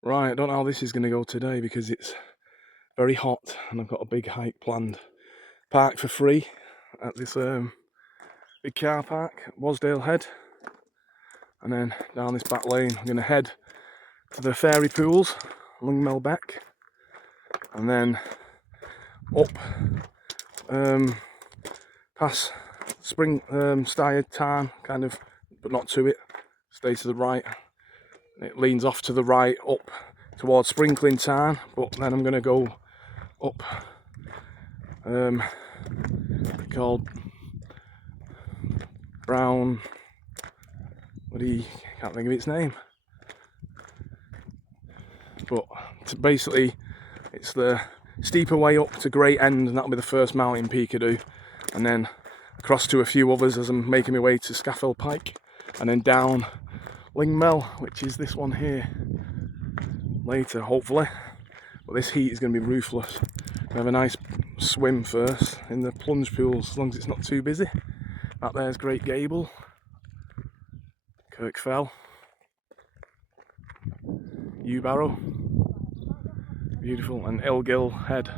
Right, I don't know how this is going to go today because it's very hot and I've got a big hike planned. Park for free at this big car park at Wasdale Head, and then down this back lane I'm going to head to the fairy pools, Lingmell back, and then up past Spring Tarn, kind of, but not to it. Stay to the right. It leans off to the right up towards Sprinkling Tarn, but then I'm going to go up called Brown, can't think of its name, but basically it's the steeper way up to Great End, and that'll be the first mountain peak I do, and then across to a few others as I'm making my way to Scafell Pike, and then down Lingmell, which is this one here, later hopefully. But this heat is going to be ruthless. We have a nice swim first in the plunge pools, as long as it's not too busy. That there's Great Gable, Kirkfell, Barrow, beautiful, and Ill Head.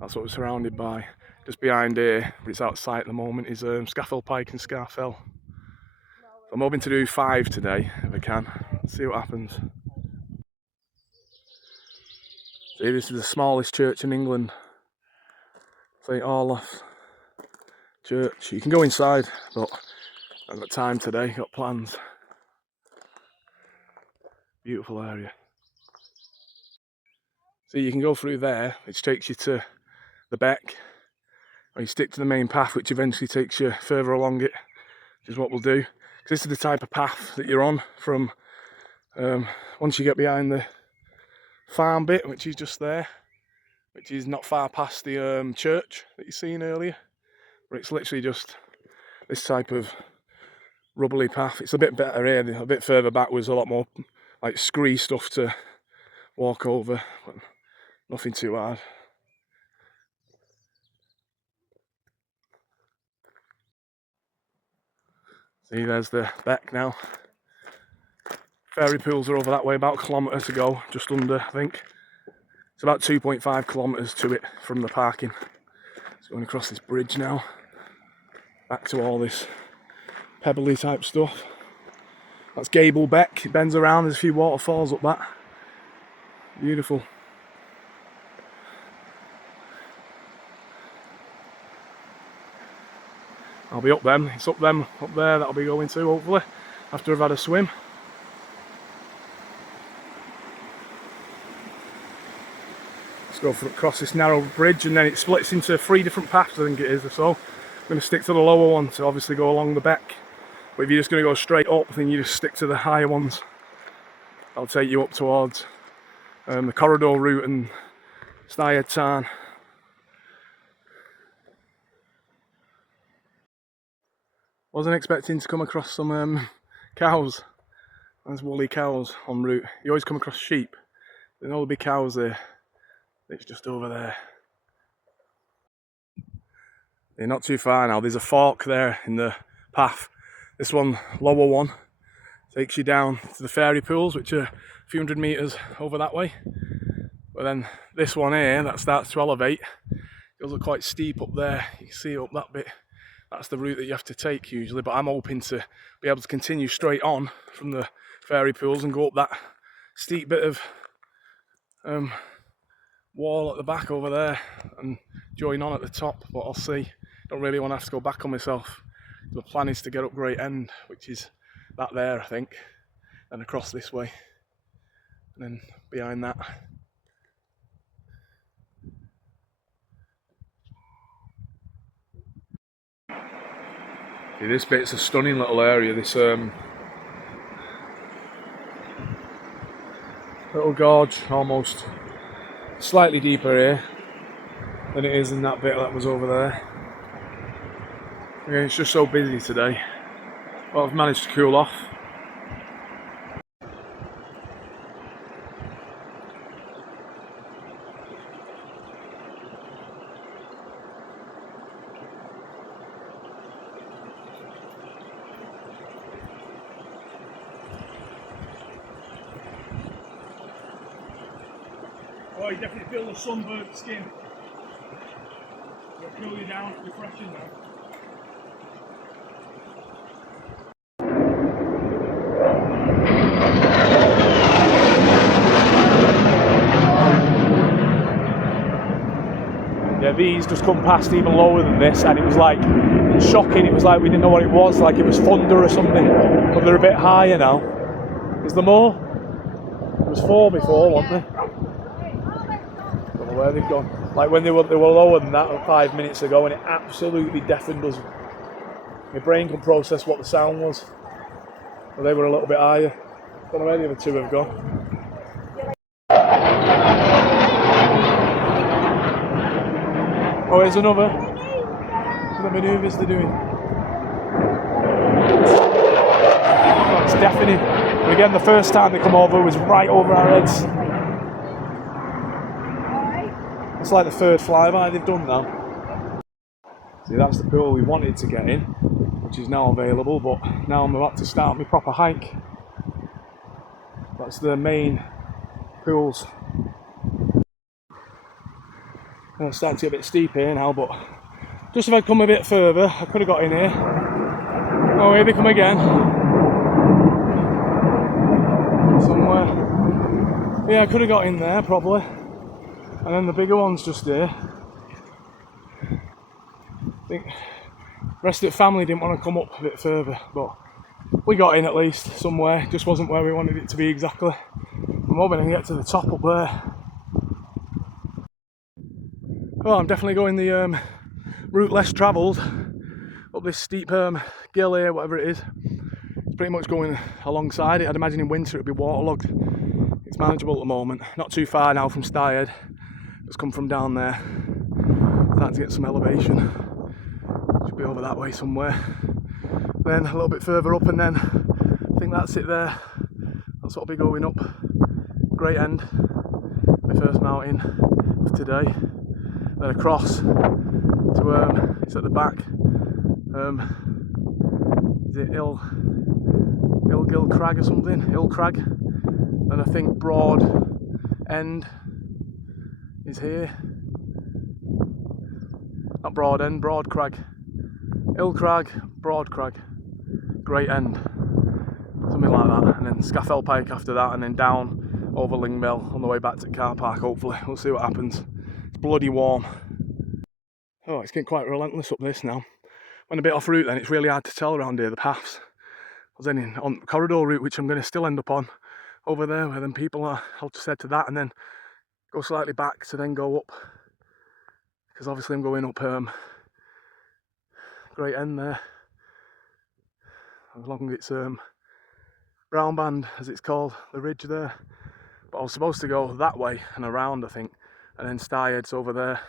That's what we're surrounded by. Just behind here, but it's out of sight at the moment, is Scafell Pike and Scafell. So I'm hoping to do 5 today, if I can. Let's see what happens. See, this is the smallest church in England. St. Olaf Church. You can go inside, but I've got time today, got plans. Beautiful area. So you can go through there, which takes you to the beck, or you stick to the main path, which eventually takes you further along it, which is what we'll do. Because this is the type of path that you're on from once you get behind the farm bit, which is just there, which is not far past the church that you've seen earlier, but it's literally just this type of rubbly path. It's a bit better here, a bit further back was a lot more like scree stuff to walk over, but nothing too hard. See, there's the beck now. Fairy pools are over that way, about a kilometre to go, just under, I think. It's about 2.5 kilometres to it from the parking. It's going across this bridge now, back to all this pebbly type stuff. That's Gable Beck, it bends around, there's a few waterfalls up that. Beautiful. I'll be up them, it's up there that I'll be going to hopefully, after I've had a swim. Let's go across this narrow bridge, and then it splits into 3 different paths, I think it is, or so. I'm going to stick to the lower one to obviously go along the beck. But if you're just going to go straight up, then you just stick to the higher ones. That'll take you up towards the corridor route and Head Tarn. Wasn't expecting to come across some cows. There's woolly cows en route. You always come across sheep. There's all the big cows there. It's just over there. They're not too far now. There's a fork there in the path. This one, lower one, takes you down to the fairy pools, which are a few hundred metres over that way. But then this one here, that starts to elevate. It does look quite steep up there. You can see up that bit. That's the route that you have to take usually, but I'm hoping to be able to continue straight on from the fairy pools and go up that steep bit of wall at the back over there and join on at the top, but I'll see. Don't really want to have to go back on myself. The plan is to get up Great End, which is that there, I think, and across this way, and then behind that. See, this bit's a stunning little area, this little gorge, almost slightly deeper here than it is in that bit that was over there. Again, it's just so busy today, but I've managed to cool off. Oh, you definitely feel the sunburnt skin. It'll cool you down, it's refreshing now. Yeah, these just come past even lower than this, and it was like shocking. It was like we didn't know what it was, like it was thunder or something. But they're a bit higher now. Is there more? There was 4 before, weren't there? Don't know where they've gone. Like when they were lower than that 5 minutes ago, and it absolutely deafened us. My brain could process what the sound was. But they were a little bit higher. Don't know where the other 2 have gone. Oh, here's another. Look at the manoeuvres they're doing. Oh, it's deafening. And again, the first time they come over was right over our heads. It's like the 3rd flyby they've done now. See, that's the pool we wanted to get in, which is now available, but now I'm about to start my proper hike. That's the main pools. It's starting to get a bit steep here now, but just if I'd come a bit further, I could have got in here. Oh, here they come again. Somewhere. Yeah, I could have got in there, probably. And then the bigger one's just here. I think the rest of the family didn't want to come up a bit further, but we got in at least somewhere. Just wasn't where we wanted it to be exactly. I'm hoping I can get to the top up there. Well, I'm definitely going the route less travelled up this steep gill here, whatever it is. It's pretty much going alongside it. I'd imagine in winter it'd be waterlogged. It's manageable at the moment. Not too far now from Styhead. Just come from down there. Starting to get some elevation. Should be over that way somewhere. Then a little bit further up, and then I think that's it there. That's what I'll be going up. Great End, my first mountain of today. Then across to it's at the back. Is it Ill Crag or something? Ill Crag. And I think Broad End is here. Not Broad End, Broad Crag. Ill Crag, Broad Crag, Great End. Something like that. And then Scafell Pike after that, and then down over Lingmell on the way back to the car park, hopefully. We'll see what happens. It's bloody warm. Oh, it's getting quite relentless up this now. Went a bit off route then, it's really hard to tell around here, the paths. I was then on the corridor route, which I'm going to still end up on over there, where then people are, I'll just head to that and then go slightly back to then go up. Because obviously I'm going up Great End there. Along its brown band, as it's called, the ridge there. But I was supposed to go that way and around, I think, and then Styhead's over there.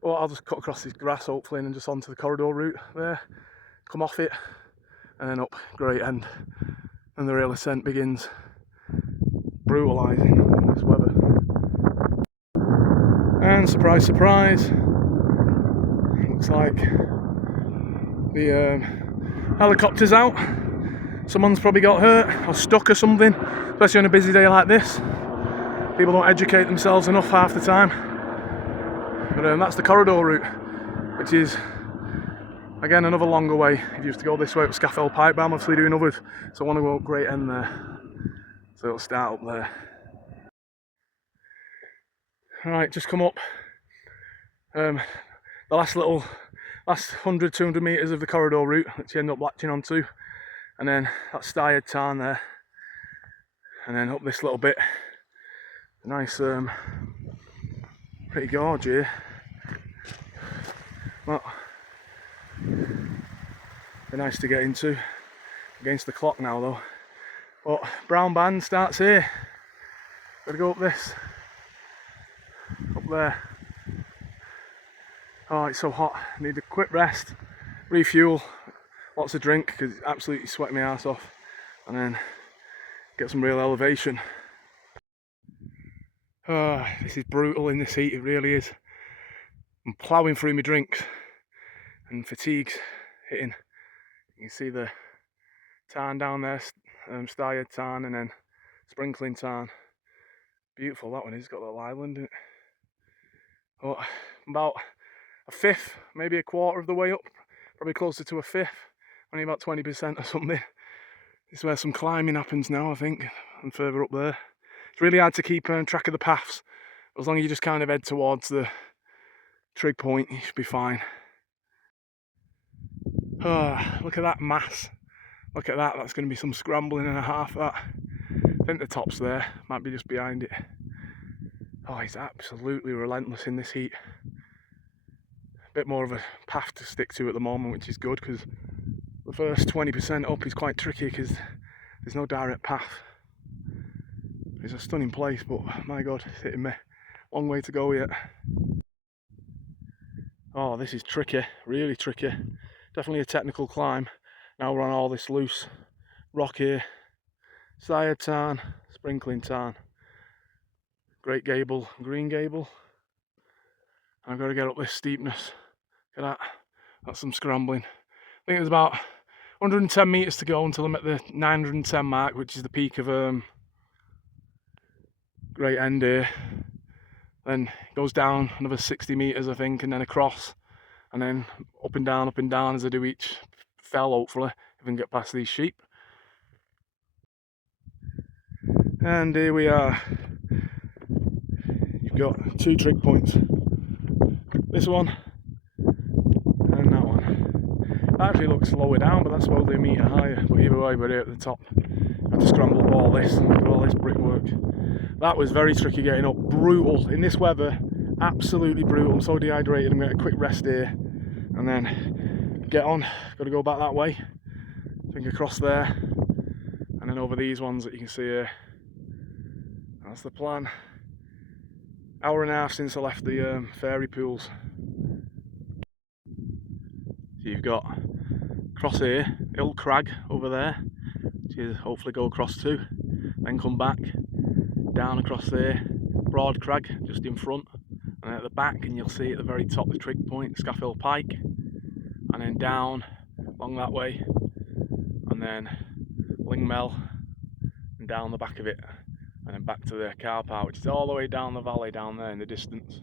Well, I'll just cut across this grass hopefully and then just onto the corridor route there, come off it, and then up Great End. And the real ascent begins. Brutalising in this weather. And surprise, surprise, looks like the helicopter's out. Someone's probably got hurt or stuck or something, especially on a busy day like this. People don't educate themselves enough half the time. But that's the corridor route, which is again another longer way. If you used to go this way up Scafell Pike, but I'm obviously doing others, so I want to go up Great End there. So it'll start up there. Alright, just come up the last 100, 200 metres of the corridor route, which you end up latching onto, and then that's Styhead Tarn there, and then up this little bit. Nice, pretty gorge here. Well, be nice to get into. Against the clock now though. But brown band starts here. Gotta go up this. Up there. Oh, it's so hot. Need a quick rest, refuel, lots of drink because it's absolutely sweating my ass off, and then get some real elevation. This is brutal in this heat, it really is. I'm ploughing through my drinks and fatigue's hitting. You can see the tarn down there, Styhead Tarn, and then Sprinkling Tarn. Beautiful that one is, got a little island in it. Oh, about a fifth, maybe a quarter of the way up, probably closer to a fifth, only about 20% or something. This is where some climbing happens now, I think, and further up there. It's really hard to keep track of the paths, but as long as you just kind of head towards the trig point, you should be fine. Oh, look at that mass. Look at that, that's going to be some scrambling and a half, that. I think the top's there, might be just behind it. Oh, he's absolutely relentless in this heat. A bit more of a path to stick to at the moment, which is good, because the first 20% up is quite tricky because there's no direct path. It's a stunning place, but my god, it's hitting me. Long way to go yet. Oh, this is tricky, really tricky. Definitely a technical climb. Now we're on all this loose rock here. Sire Tarn, Sprinkling Tarn, Great Gable, Green Gable. And I've got to get up this steepness. Look at that, that's some scrambling. I think there's about 110 metres to go until I'm at the 910 mark, which is the peak of Great End here. Then it goes down another 60 metres I think, and then across, and then up and down as I do each fell, hopefully, if I can get past these sheep. And here we are. You've got two trig points. This one and that one. It actually looks lower down, but that's supposedly a metre higher. But either way, we're here at the top. I have to scramble up all this, all this brickwork. That was very tricky getting up, brutal. In this weather, absolutely brutal. I'm so dehydrated, I'm going to get a quick rest here and then get on. Got to go back that way, I think across there, and then over these ones that you can see here. That's the plan. Hour and a half since I left the fairy pools. So you've got across here, Ill Crag over there, which you hopefully go across to, then come back, down across there, Broad Crag just in front, and at the back, and you'll see at the very top the trig point, Scafell Pike, and then down along that way, and then Lingmell, and down the back of it, and then back to the car park, which is all the way down the valley down there in the distance.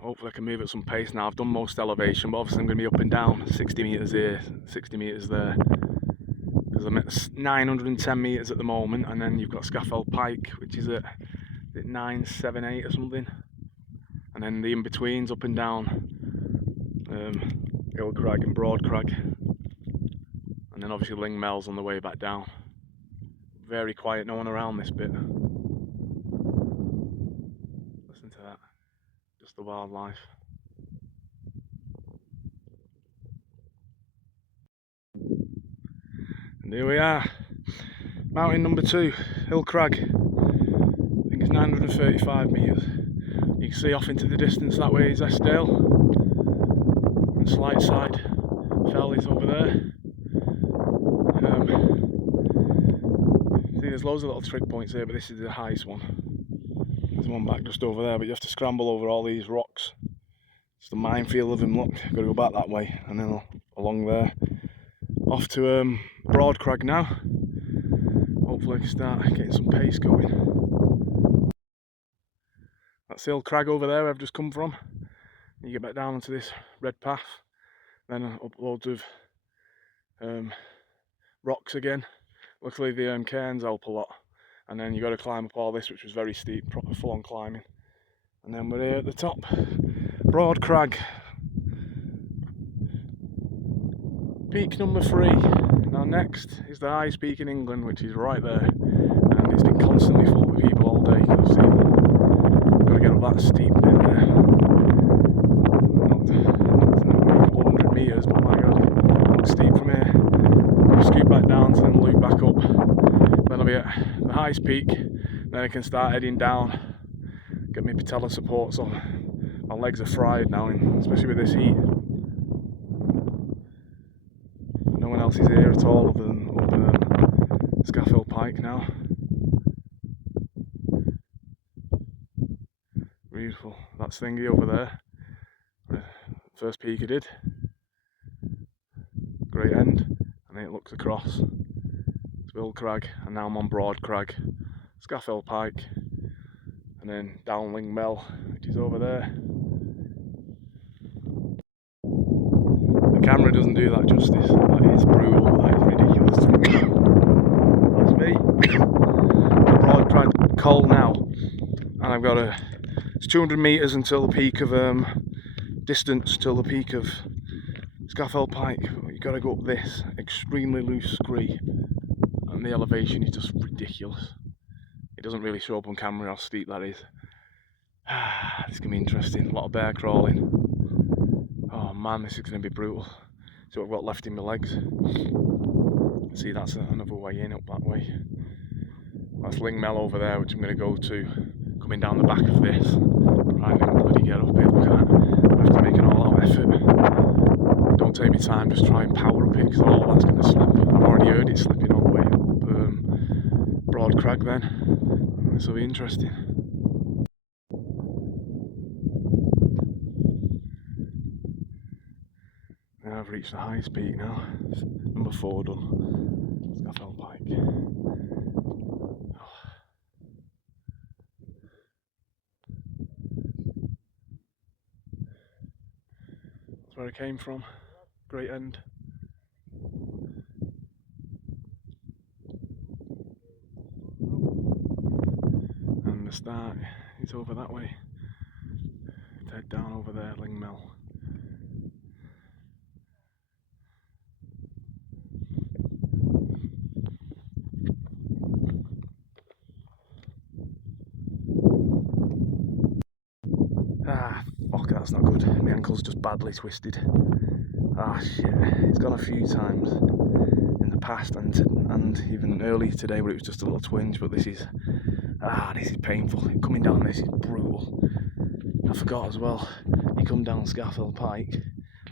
Hopefully I can move at some pace now. I've done most elevation, but obviously I'm going to be up and down 60 metres here, 60 metres there, because I'm at 910 metres at the moment, and then you've got Scafell Pike, which is at 978 or something, and then the in-betweens up and down Ill Crag and Broad Crag, and then obviously Lingmell's on the way back down. Very quiet, no one around this bit. Listen to that, just the wildlife. And here we are, mountain number 2, Ill Crag. I think it's 935 metres. You can see off into the distance that way is Wasdale, and Slight Side Fell is over there. See, there's loads of little trig points here, but this is the highest one. There's one back just over there, but you have to scramble over all these rocks. It's the minefield of them, look. Got to go back that way, and then along there. Off to Broad Crag now. Hopefully I can start getting some pace going. That's Ill Crag over there where I've just come from. You get back down onto this red path, then up loads of rocks again. Luckily the cairns help a lot, and then you got to climb up all this, which was very steep, proper full on climbing. And then we're here at the top, Broad Crag. Peak number 3. Now next is the highest peak in England, which is right there, and it's been constantly full of people all day. I've seen. Got to get up that steep bit there. Not a couple hundred metres, but my god, it looks steep from here. Scoot back down to then loop back up. Then I'll be at the highest peak. Then I can start heading down. Get my patella support, so my legs are fried now, especially with this heat. No one else is here at all other than up Scafell Pike now. Beautiful. That's thingy over there. First peak I did. Great End. And then it looks across to Ill Crag, and now I'm on Broad Crag. Scafell Pike, and then down Lingmell, which is over there. The camera doesn't do that justice. That is brutal. That is ridiculous. That's me. Broad Crag Col now, and I've got it's 200 metres until the peak of distance till the peak of Scafell Pike. You've got to go up this extremely loose scree, and the elevation is just ridiculous. It doesn't really show up on camera how steep that is. This is going to be interesting. A lot of bear crawling. Oh man, this is going to be brutal. See what I've got left in my legs. See, that's another way in, up that way. That's Lingmell over there, which I'm going to go to. Coming down the back of this. Right, then bloody get up it. Look at that. I have to make an all-out effort. Don't take me time, just try and power up it, because all that's going to slip. I've already heard it slipping all the way up Broad Crag then. This will be interesting. Now I've reached the highest peak now. It's number 4 done. Scafell Pike. Oh. That's where I came from. Great End. And the start is over that way. Head down over there, Lingmell. Ah, fuck, that's not good. My ankle's just badly twisted. Ah, shit. It's gone a few times in the past and even early today where it was just a little twinge, but this is painful. Coming down this is brutal. I forgot as well, you come down Scafell Pike.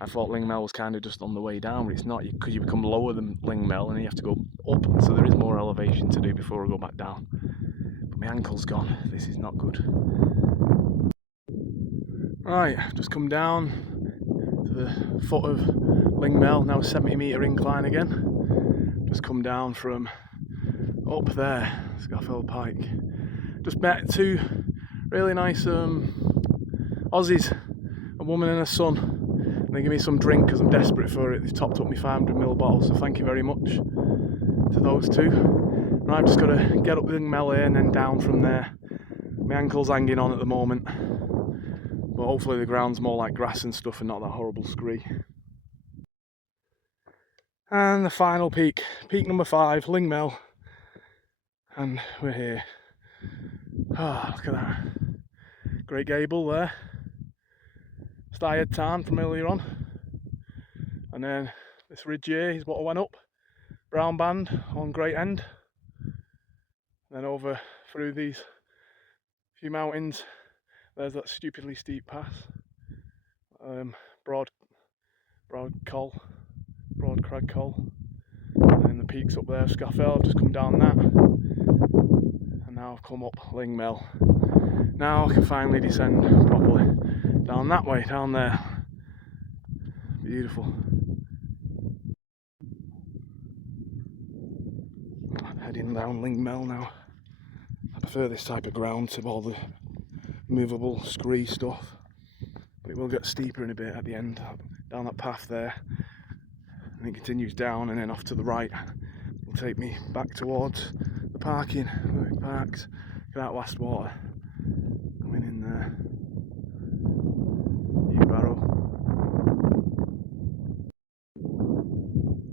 I thought Lingmell was kind of just on the way down, but it's not, because you become lower than Lingmell and then you have to go up, so there is more elevation to do before I go back down. But my ankle's gone. This is not good. Right, I've just come down to the foot of Lingmell, now a 70-metre incline again. Just come down from up there, Scafell Pike. Just met 2 really nice Aussies, a woman and a son, and they give me some drink because I'm desperate for it. They've topped up my 500ml bottle, so thank you very much to those 2. And I've just got to get up Lingmell here and then down from there. My ankle's hanging on at the moment, but hopefully the ground's more like grass and stuff and not that horrible scree. And the final peak, peak number 5, Lingmell, and we're here. Ah, look at that. Great gable there. Started Tarns from earlier on. And then this ridge here is what I went up. Brown band on Great End. Then over through these few mountains. There's that stupidly steep pass. Broad Crag Col. And then the peaks up there, Scafell, I've just come down that. And now I've come up Lingmell. Now I can finally descend properly down that way, down there. Beautiful. Heading down Lingmell now. I prefer this type of ground to all the movable scree stuff, but it will get steeper in a bit at the end, down that path there, and it continues down and then off to the right. It'll take me back towards the parking, where it parks. Look at that last water coming in there. Barrow.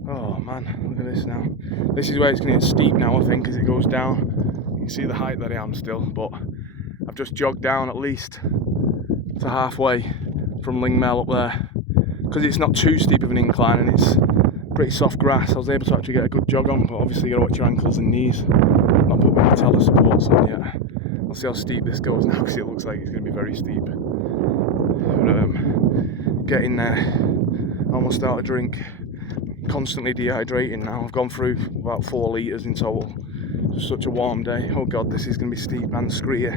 Oh man, look at this now. This is where it's going to get steep now, I think, as it goes down. You can see the height that I am still, but I've just jogged down at least to halfway from Lingmell up there, because it's not too steep of an incline and it's pretty soft grass. I was able to actually get a good jog on, but obviously you got to watch your ankles and knees. I'm not putting any teller supports on yet. We'll see how steep this goes now, because it looks like it's going to be very steep. But getting there, I almost start a drink. Constantly dehydrating now. I've gone through about 4 litres in total. Just such a warm day. Oh god, this is going to be steep and scree.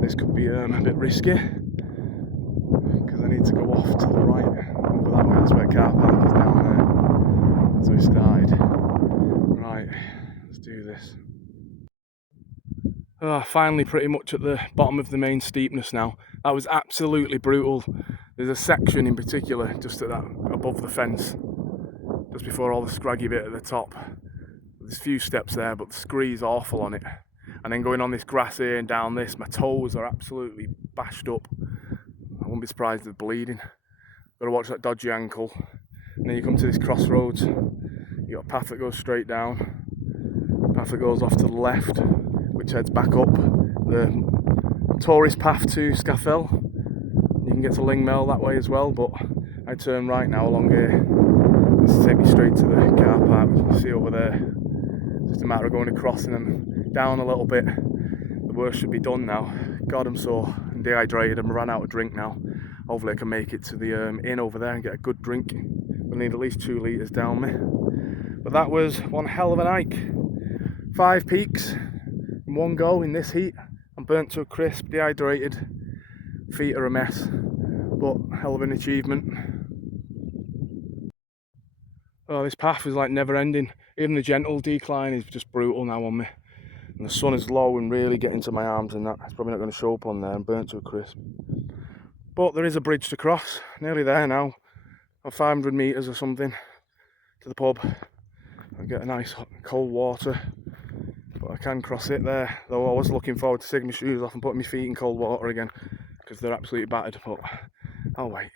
This could be a bit risky, because I need to go off to the right over that way. That's where car park is, down there. So we started. Right, let's do this. Finally pretty much at the bottom of the main steepness now. That was absolutely brutal. There's a section in particular just at that, above the fence, just before all the scraggy bit at the top. There's a few steps there, but the scree's awful on it. And then going on this grass here and down this, my toes are absolutely bashed up. I wouldn't be surprised if they're bleeding. Got to watch that dodgy ankle. And then you come to this crossroads. You got a path that goes straight down, a path that goes off to the left, which heads back up the tourist path to Scafell. You can get to Lingmell that way as well, but I turn right now along here. This will take me straight to the car park, which you can see over there. It's just a matter of going across and then down a little bit. The worst should be done now. God, I'm so dehydrated. I'm ran out of drink now. Hopefully I can make it to the inn over there and get a good drink. We'll need at least 2 litres down me. But that was one hell of an hike. 5 peaks in one go in this heat. I'm burnt to a crisp, dehydrated, feet are a mess, but hell of an achievement. Oh, this path is like never ending. Even the gentle decline is just brutal now on me. And the sun is low and really getting to my arms, and that it's probably not going to show up on there. I'm burnt to a crisp. But there is a bridge to cross, nearly there now. 500 metres or something to the pub. I'll get a nice hot, cold water, but I can cross it there, though I was looking forward to taking my shoes off and putting my feet in cold water again because they're absolutely battered, but I'll wait.